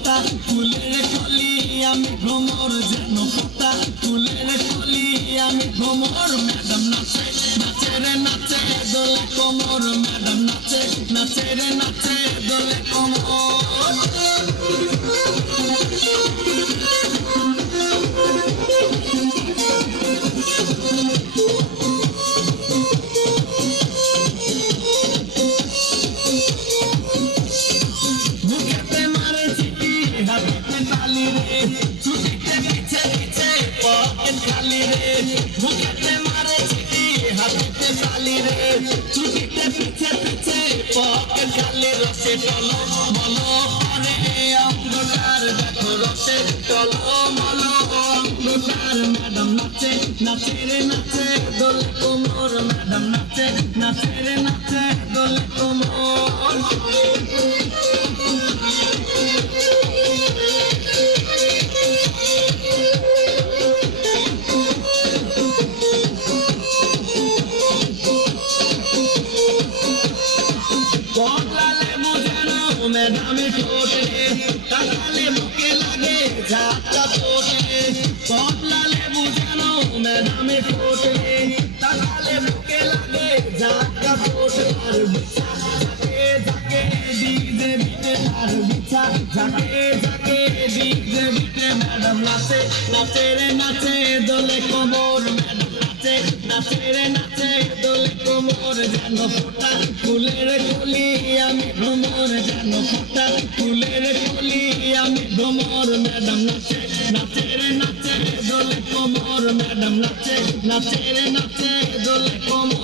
ফোটা ফুলের কলি আমি ভ্রমর যেন ফোটা ফুলের কলি আমি ভ্রমর ম্যাডাম নাচে নাচে রে নাচে দোলে কোমর ম্যাডাম নাচে নাচে রে নাচে দোলে কোমর ছুটিতে পিছে পিছে পকেট খালি রে মুখেতে মারে চিঠি হাতেতে তালি রে ছুটিতে পিছে পিছে পকেট খালি রসে টলো মলো করে অঙ্গটার দেখো রসে টলো মলো অঙ্গটার ম্যাডাম নাচে নাচে রে নাচে দোলে কোমর ম্যাডাম নাচে নাচে রে নাচে দোলে কোমর ম্যাডামে ঠোঁটে তাকালে বুকে লাগে ঝাঁকা ঠোঁটে কমলা লেবু যেন ম্যাডামে ঠোঁটে তাকালে বুকে লাগে ঝাঁকা ঠোঁটে আর বিছা ঝাঁকে ঝাঁকে ডিজে বিটে আর বিছা ঝাঁকে ঝাঁকে ডিজে বিটে ম্যাডাম নাচে নাচে রে নাচে দোলে কোমর ম্যাডাম নাচে নাচে রে নাচে দোলে কোমর যেন ফোটা ফুলের কলি আমি ভ্রমর যেন ফোটা ফুলের কলি আমি ভ্রমর ম্যাডাম নাচে নাচে রে নাচে দোলে কোমর ম্যাডাম নাচে নাচে রে নাচে দোলে কোমর